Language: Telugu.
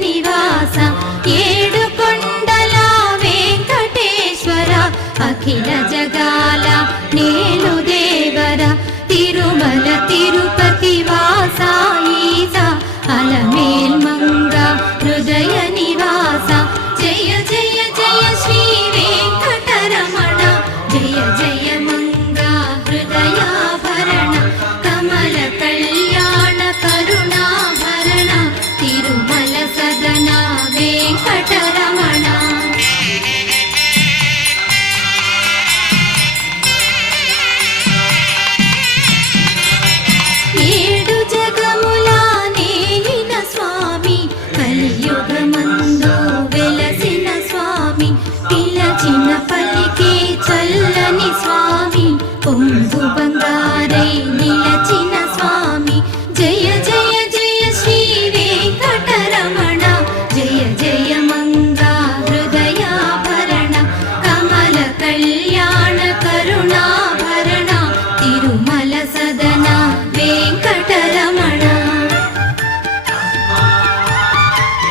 నివాస ఏడుకొండల వెంకటేశ్వర అఖిల జగాల నేలు దేవర తిరుమల తిరుపతి వాస ఈస అలమేల్ మంగ హృదయ నివాస జయ జయ జయ శ్రీ వెంకటరమణ జయ జయ మంగ హృదయాభరణ కమల కళ్యాణ కరుణాభరణ తిరుమల సదన వెంకటరమణ ఏడు జగముల నేలిన స్వామి కలియుగమందు వెలసిన స్వామి పిలచిన పలికే చల్లని స్వామి పొంగు